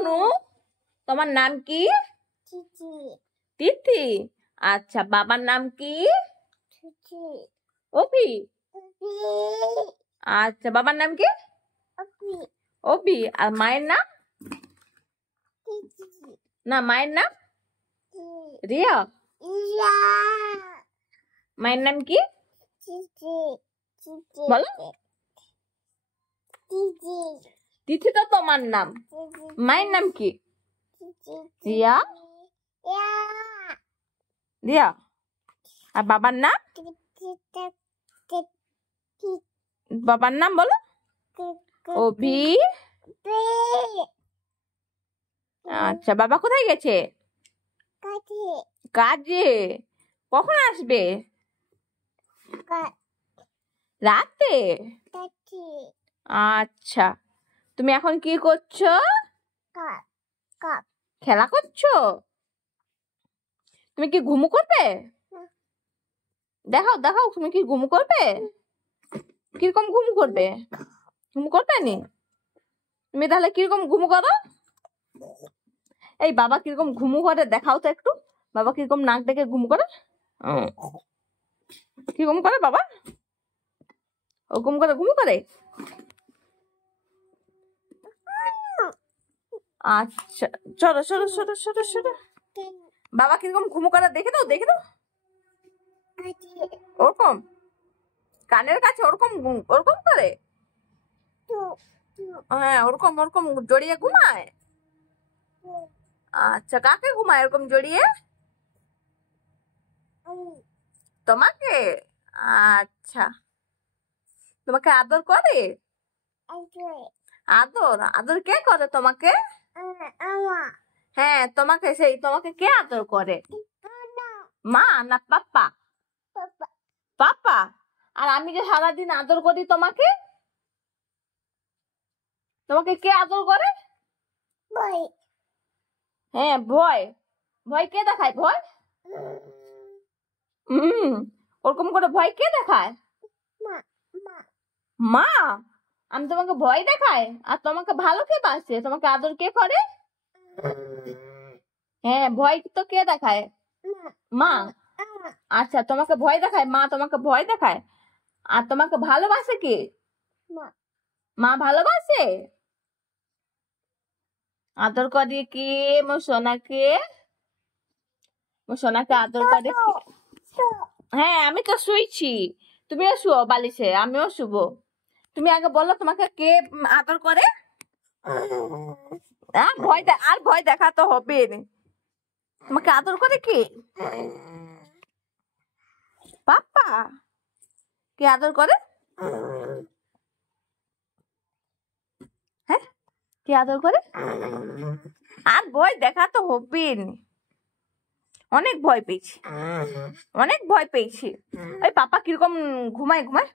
সোনু, তোমার নাম কি? তিথি। আচ্ছা, বাবার নাম কি? অভি। আচ্ছা, বাবার নাম কি? অভি। আর মায়ের নাম? না, মায়ের নাম রিয়া। মায়ের নাম কি বলো? তিথি তো তোমার নাম, মায়ের নাম কি? রিয়া। রিয়া। আর বাবার নাম? বাবার নাম বলো। অভি। আচ্ছা, বাবা কোথায় গেছে? কাজে। কখন আসবে? রাতে। আচ্ছা, তুমি এখন কি করছো? খেলা করছো? তুমি কি ঘুমু করবে? দেখাও দেখাও, তুমি কি ঘুমু করবে? কিরকম ঘুমু করবে? ঘুমু করবে নি? তুমি তাহলে কিরকম ঘুমু করো? এই বাবা কিরকম ঘুমু করে দেখাও তো একটু। বাবা কিরকম নাক ডেকে ঘুমু করে? কিরকম করে বাবা? ও ঘুম করে, ঘুমু করে? আচ্ছা, চলো চলো চলো চলো চলো। বাবা কিরকম ঘুমু করে দেখে দাও, দেখে দাও। ওরকম কানের কাছে ওরকম ওরকম করে? হ্যাঁ, ওরকম ওরকম জড়িয়ে ঘুমায়। আচ্ছা, কাকে ঘুমায় এরকম জড়িয়ে? তোমাকে? আচ্ছা, তোমাকে আদর করে? আদর আদর কে করে তোমাকে? হ্যাঁ, তোমাকে সেই তোমাকে কে আদর করে? মা না পাপা? পাপা। আর আমি যে সারাদিন আদর করি তোমাকে, তোমাকে কে আদর করে? হ্যাঁ, ভয়। ভয় কে দেখায়? ভয় ওরকম করে ভয় কে দেখায়? মা। আমি তোমাকে ভয় দেখাই আর তোমাকে ভালো কে বাসে? তোমাকে আদর কে করে? হ্যাঁ, ভয় তো কে দেখায়? মা। আচ্ছা, তোমাকে ভয় দেখায় মা, তোমাকে ভয় দেখায়। আর তোমাকে ভালোবাসে কে? মা ভালোবাসে। আদর করে কে? মোর সোনাকে, মোর সোনাকে আদর করে কে? হ্যাঁ, আমি তো শুইছি, তুমিও শুও বালিশে, আমিও শুবো। তুমি আগে বলো তোমাকে কে আদর করে? আর ভয় দেখা তো হবে। তোমাকে আদর করে কে? পাপা। কে আদর করে? হ্যাঁ, কে আদর করে? আর ভয় দেখা তো হবে। অনেক ভয় পেয়েছি, অনেক ভয় পেয়েছি। ওই পাপা কিরকম ঘুমায়? ঘুমায়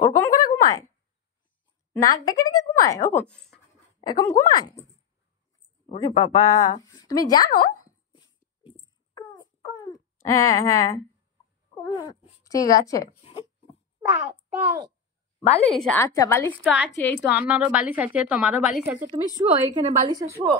ওরকম করে ঘুমায়? নাক ডেকে ডেকে ঘুমায়? ওরকম এরকম ঘুমায়? ওরে বাবা, তুমি জানো? হ্যাঁ হ্যাঁ, ঠিক আছে। বালিশ? আচ্ছা, বালিশ তো আছে, এই তো আমারও বালিশ আছে, তোমারও বালিশ আছে। তুমি শুও এখানে বালিশে শুও।